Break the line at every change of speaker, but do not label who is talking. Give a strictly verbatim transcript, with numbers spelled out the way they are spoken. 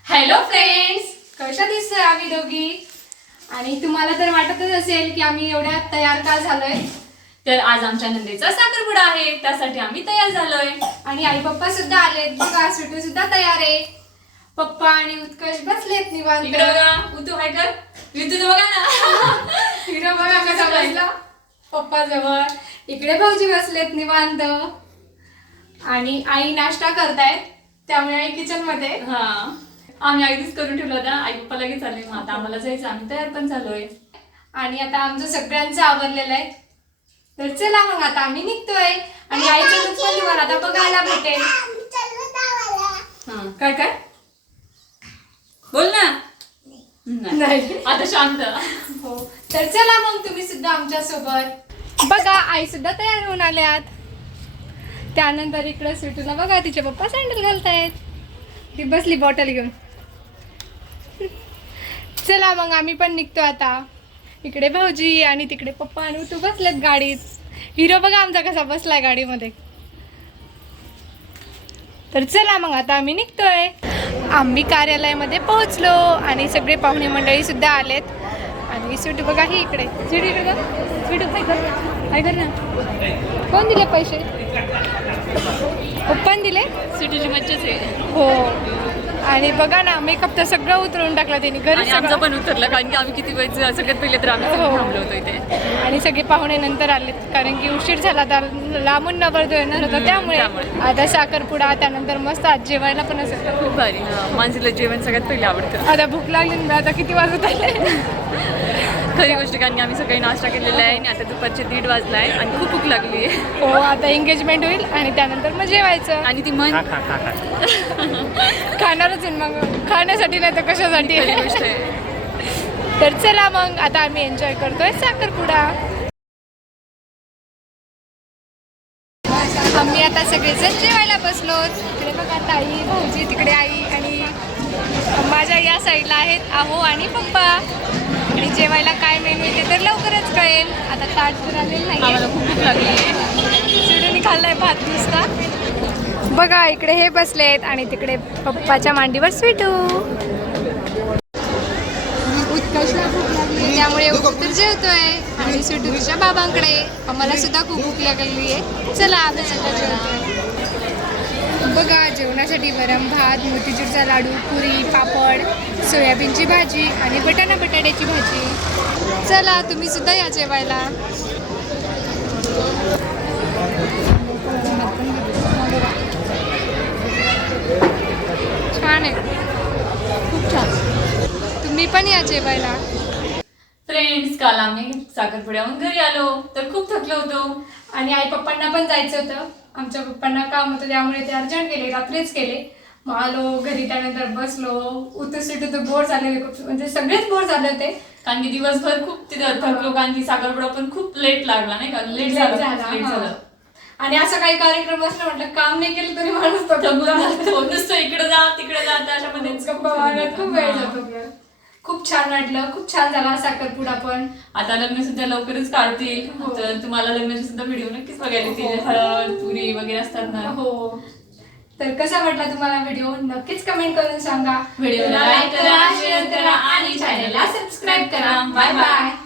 Hello friends, कशा दिसतोय आम्ही दोघी? आणि तुम्हाला तर वाटतच असेल की आम्ही एवढ्या तयार का झालोय.
तर आज आमच्या नंदेचा साखरपुडा आहे, त्यासाठी आम्ही तयार झालोय.
आणि आई पप्पा सुद्धा आलेत बघा, सुटू सुद्धा तयार आहे. पप्पा आणि उत्कर्ष बसलेत निवांत.
इकडे बघा, उतू हाय कर, वितू बघा ना.
हिरो बघा कसा बसला पप्पा जवळ. इकडे भाऊजी बसलेत निवांत आणि आई नाश्ता करतायत, त्यामुळे आई किचन मध्ये.
हा, आम्ही अगदीच करून ठेवलं होतं. आई पप्पा लगेच आले, मग आता आम्हाला जायचं, आम्ही तयार पण झालोय.
आणि आता आमचं सगळ्यांचं आवरलेलं आहे. तर चला मग आता आम्ही निघतोय आणि आईचं लुक पण तुम्हाला आता बघायला भेटेल.
हा,
काय काय
बोल ना.
नाही
आता शांत.
हो, तर चला मग तुम्ही सुद्धा आमच्या सोबत. बघा आई सुद्धा तयार होऊन आल्यात. त्यानंतर इकडे सुटूला बघा, तिचे पप्पा सँडल घालतायत, ती बसली बॉटल घेऊन. चला मग आम्ही पण निघतो आता. इकडे भाऊजी आणि तिकडे पप्पा आणि तू बसलेत गाडीत. हिरो बघा आमचा कसा बसलाय गाडीमध्ये. तर चला मग आता आम्ही निघतोय. आम्ही कार्यालयामध्ये पोहोचलो आणि सगळे पाहुणे मंडळी सुद्धा आलेत. आणि सुटू बघा ही इकडे. सुटू इकडे बघ. सुटू काय कर काय कर ना. कोण दिले पैसे? पप्पाने दिले.
सुटीची मज्जाच आहे.
हो, आणि बघा ना, मेकअप तर सगळं उतरवून टाकला त्यांनी घरी.
आणि आमचं पण उतरलं, कारण की आम्ही किती वेळ सगळ्यात पहिले तर आम्ही
हो.
थांबलो होतो इथे.
आणि सगळे पाहुणे नंतर आलेत, कारण की उशीर झाला, तर लांबून नवरदेव येणार होता, त्यामुळे
त्यामुळे.
आता साखरपुडा, त्यानंतर मस्त आज जेवायला पण असेल.
खूप भारी. माणसाला जेवण सगळ्यात पहिले आवडतं.
आता भूक लागली ना, आता किती वाजत आले.
खरी गोष्ट, कारण की आम्ही सकाळी नाश्ता केलेला आहे आणि आता दुपारचे दीड वाजला आहे आणि खूप भूक लागली आहे.
हो, आता एंगेजमेंट होईल आणि त्यानंतर मग जेवायचं.
आणि ती मन
खाणारच आहे मग, खाण्यासाठी नाही तर कशासाठी.
खरी गोष्ट आहे.
तर चला मग आता आम्ही एन्जॉय करतोय साखरपुडा. आम्ही आता सगळेजण जेवायला बसलो. तिकडे बघा ताई, भाऊजी, तिकडे आई आणि माझ्या या साईडला आहेत आहो आणि पप्पा. आणि जेवायला काय मेनू येते तर लवकरच कळेल. आता ताट तर आलेलं नाही.
आम्हाला खूप भूक लागली आहे.
चिडून खाल्लाय भात नुसता. बघा इकडे हे बसलेत आणि तिकडे पप्पाच्या मांडीवर स्वीटू. उत्कर्षला भूक लागली, त्यामुळे उत्तर जेवतोय आणि स्वीटू तिच्या बाबांकडे. आम्हाला सुद्धा खूप भूक लागली आहे. चला आम्ही सुद्धा जेवतोय. बघा जेवणासाठी वरण भात, मोतीचूरचा लाडू, पुरी, पापड, सोयाबीनची भाजी आणि बटाणा बटाट्याची भाजी. चला तुम्ही सुद्धा या जेवायला. छान आहे, खूप छान. तुम्ही पण या जेवायला.
फ्रेंड्स, काल आम्ही साखरपुड्याहून घरी आलो तर खूप थकलो होतो
आणि आई पप्पांना पण जायचं होतं. आमच्या पप्पांना काम होतं, त्यामुळे ते अर्जंट गेले, रात्रीच गेले. मग आलो घरी, त्यानंतर बसलो. उतू सिटू तर बोर झालेले, म्हणजे सगळेच बोर झाले होते,
कारण की दिवसभर खूप तिथं थकलो, कारण की साखरपुडा पण खूप लेट लागला नाही का. लेट झालं लेट झालं.
आणि असं काही कार्यक्रम असलं म्हटलं काम नाही केलं तरी माणूस
थकून जातो. नुसतं इकडे जा तिकडे जा, अशामध्ये
गप्पा मारत खूप वेळ जातो. खूप छान वाटलं, खूप छान झाला साखरपुडा पण.
आता लग्न सुद्धा लवकरच काढतील, तर तुम्हाला लग्नाचे सुद्धा व्हिडिओ नक्कीच बघायला येतील. हळद पुरी वगैरे असतात ना.
हो, तर कसा वाटला तुम्हाला व्हिडिओ नक्कीच कमेंट करून सांगा.
व्हिडिओला लाईक करा, शेअर करा आणि चॅनलला सबस्क्राईब करा. Bye bye.